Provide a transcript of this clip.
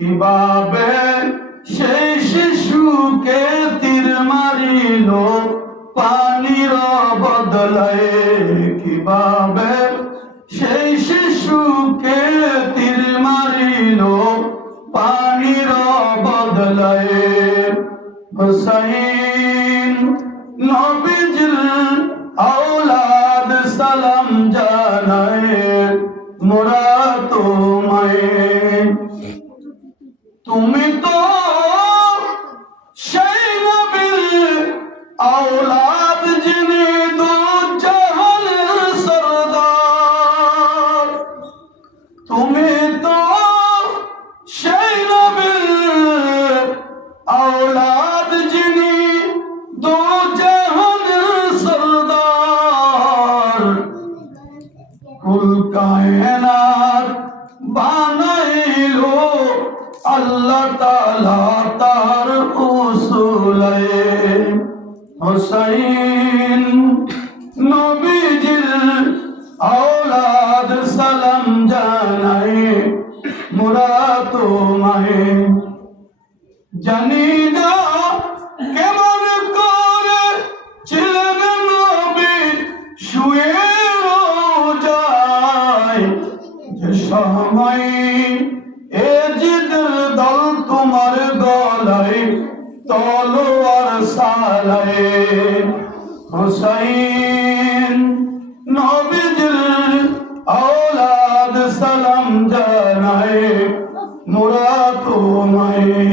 কিভাবে সেই শিশুকে তীর মারিল পানির বদলায়, কিভাবে সেই শিশুকে তীর মারিল পানির বদলায়। হুসাইন নবীজির আওলাদ সালাম জানায় মোরা তোমায়। তুমি তো সেই নবীর আওলাদ যিনি দু জাহানের সরদার। তুমি তো সেই নবীর আওলাদ যিনি দু জাহানের সরদার। কুল কায়নাত বানাইলো আল্লাহ তাআলা তার উসুলে। হুসাইন নবীজির আওলাদ সালাম জানাই মোরা তোমায়। জানি না কেমন করে ছিলেন নবী শুয়ে রোজায়, যে সময় এজিদের দল তোমার গলায় তলোয়ার সালায়। হুসাইন নবীজির আওলাদ সালাম জানায় মোরা তোমায়।